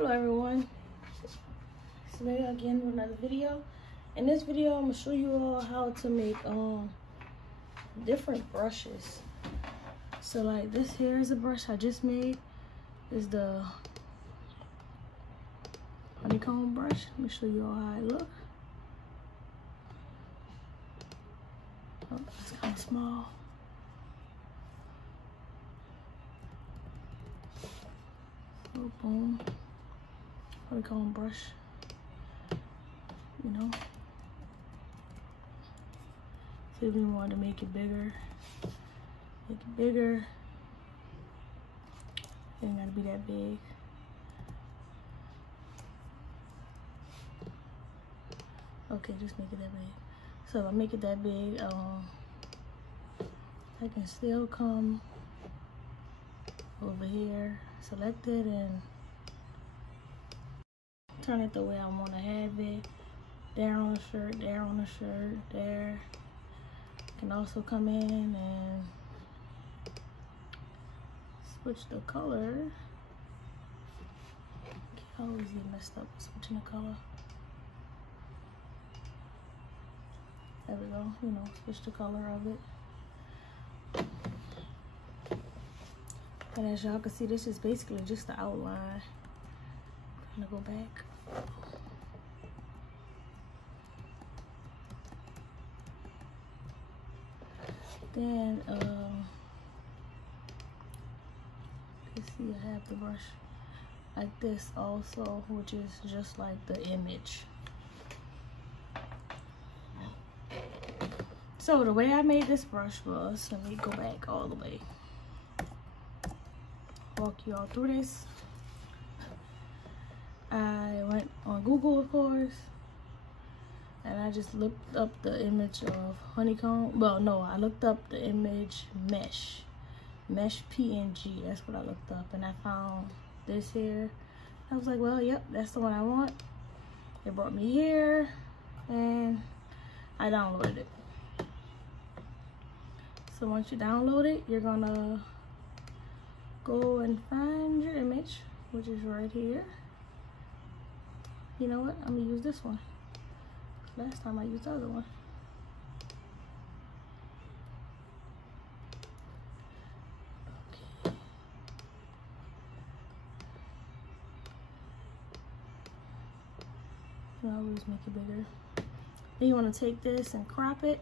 Hello everyone, it's me again with another video. In this video I'm going to show you all how to make different brushes. So like this here is a brush I just made. Is the Homeycomb brush. Let me show you all how it looks. Oh, it's kind of small. So boom. Homeycomb brush, you know. So if you want to make it bigger, it ain't gotta be that big. Okay, just make it that big. So if I make it that big, I can still come over here, select it, and turn it the way I want to have it. There on the shirt, there on the shirt, there. Can also come in and switch the color. I always get messed up with switching the color. There we go, you know, switch the color of it. And as y'all can see, this is basically just the outline. I'm gonna go back. Then you see I have the brush like this also, which is just like the image. So the way I made this brush was, let me go back all the way, walk you all through this. I went on Google, of course, and I just looked up the image of honeycomb. Well, no, I looked up the image mesh PNG. That's what I looked up, and I found this here. I was like, well, yep, that's the one I want. It brought me here, and I downloaded it. So once you download it, you're gonna go and find your image, which is right here. You know what? I'm gonna use this one. Last time I used the other one. Okay. You always make it bigger. Then you want to take this and crop it.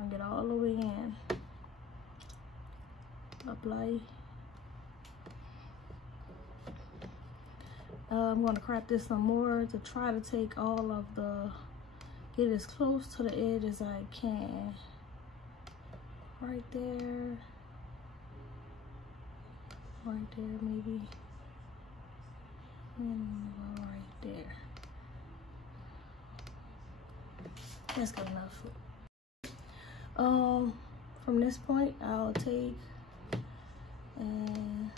I'll get all the way in. Apply. I'm going to crop this some more to try to take all of the, get as close to the edge as I can. Right there. Right there maybe. And right there. That's good enough. From this point, I'll take and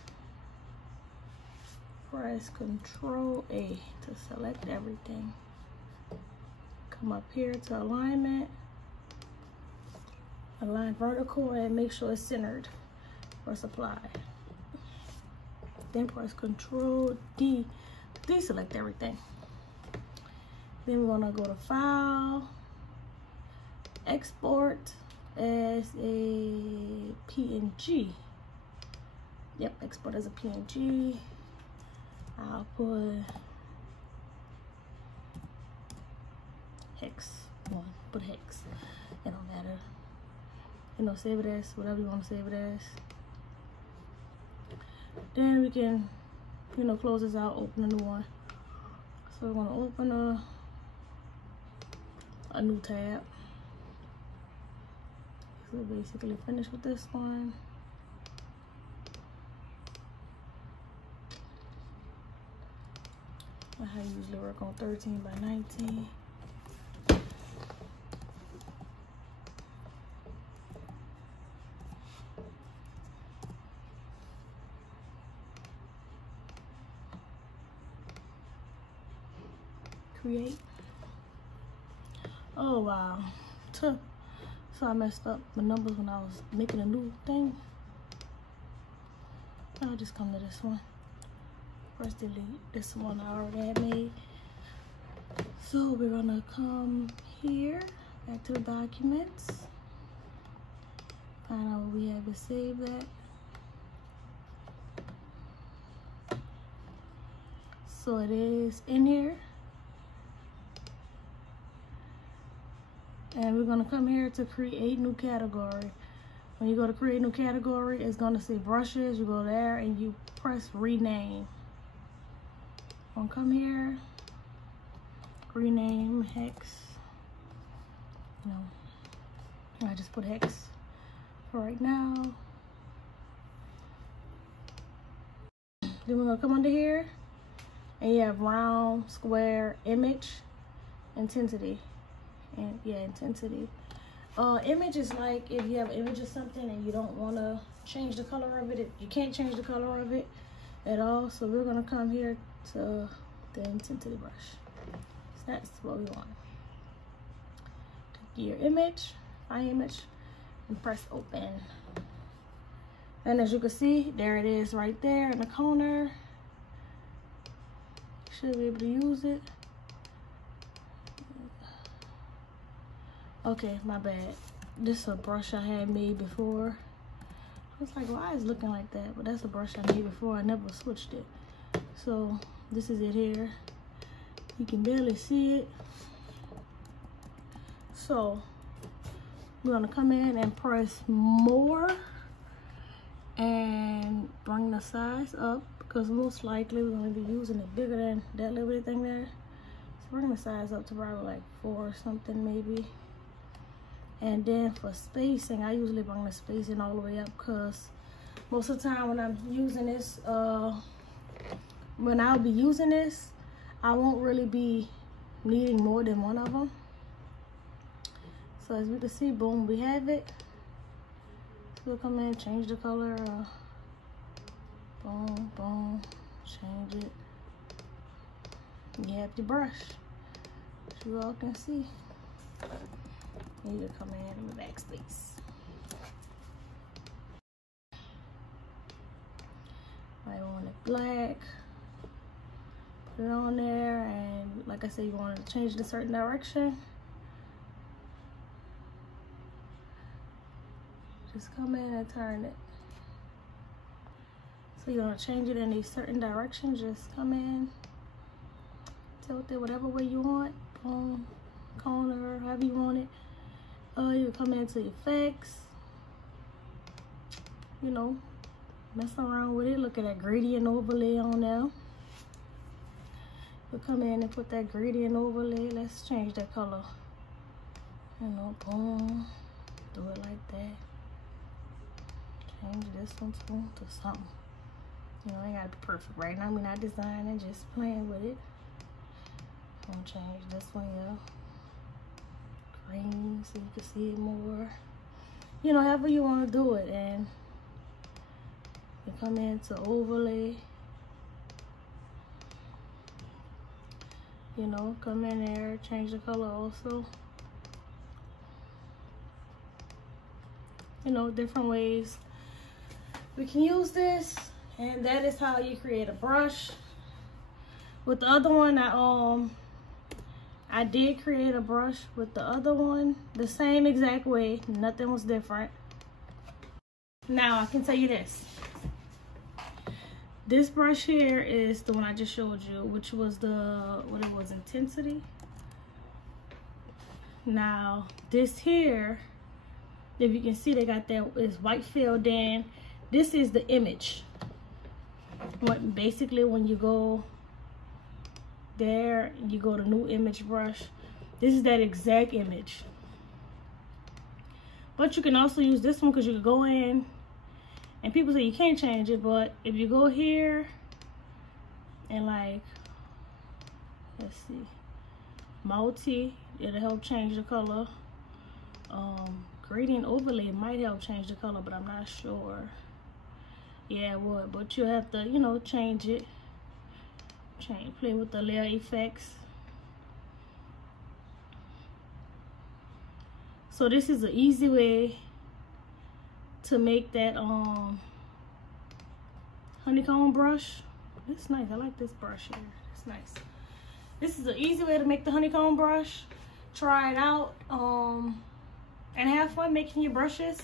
press Control A to select everything. Come up here to alignment, align vertical, and make sure it's centered. Press apply. Then press Control D to deselect everything. Then we're gonna go to File, Export as a PNG. Yep, export as a PNG. I'll put hex 1. Put hex. It don't matter. You know, save it as whatever you want to save it as. Then we can, you know, close this out, open a new one. So we're gonna open a new tab. So basically finish with this one. I usually work on 13 by 19. Create. Oh wow. So I messed up the numbers when I was making a new thing. I'll just come to this one. First delete this one I already had made. So we're gonna come here, back to the documents. Find out where we have it saved at. So it is in here. And we're gonna come here to create new category. When you go to create new category, it's gonna say brushes. You go there and you press rename. I'm gonna come here, rename hex. No, I just put hex for right now. Then we're gonna come under here and you have round, square, image, intensity. And yeah, intensity. Image is like if you have an image of something and you don't want to change the color of it, you can't change the color of it at all. So we're gonna come here to the intensity brush. So that's what we want. Take your image, find image, and press open. And as you can see, there it is right there in the corner. Should be able to use it. Okay, my bad. This is a brush I had made before. I was like, why is it looking like that? But that's a brush I made before. I never switched it. So this is it here. You can barely see it. So we're gonna come in and press more and bring the size up, because most likely we're gonna be using it bigger than that little bit thing there. So bring the size up to probably like 4 or something maybe. And then for spacing, I usually bring the spacing all the way up, because most of the time when I'm using this, when I'll be using this, I won't really be needing more than one of them. So as we can see, boom, we have it. So we'll come in, change the color, boom, boom, change it. You have your brush, as you all can see. And you come in the backspace. I want it black. Put it on there, and like I said, you want to change it a certain direction. Just come in and turn it. So you want to change it in a certain direction. Just come in, tilt it whatever way you want, boom, corner, however you want it. You come into effects, you know, mess around with it. Look at that gradient overlay on there. We'll come in and put that gradient overlay. Let's change that color. You know, boom, do it like that. Change this one to something. You know, it gotta be perfect right now. We're not designing, just playing with it. I'm gonna change this one, yeah. Green, so you can see it more. You know, however you want to do it. And you come into overlay. You know, come in there, change the color also. You know, different ways we can use this. And that is how you create a brush. With the other one, I did create a brush with the other one the same exact way. Nothing was different. Now I can tell you this. This brush here is the one I just showed you, which was what it was, intensity. Now this here, if you can see, they got that is white filled in. This is the image. Basically when you go there, you go to new image brush. This is that exact image. But you can also use this one, because you can go in, and people say you can't change it, but if you go here and like, let's see, multi, it'll help change the color. Gradient overlay might help change the color, but I'm not sure. Yeah, it would, but you have to, you know, change it. Play with the layer effects. So this is an easy way to make that honeycomb brush. It's nice. I like this brush here. It's nice. This is an easy way to make the honeycomb brush. Try it out and have fun making your brushes.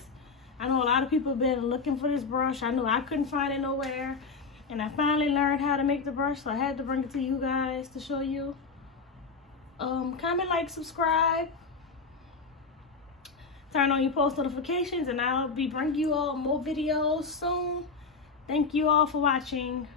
I know a lot of people have been looking for this brush. I know I couldn't find it nowhere, and I finally learned how to make the brush, so I had to bring it to you guys to show you. Comment, like, subscribe, turn on your post notifications, and I'll be bringing you all more videos soon. Thank you all for watching.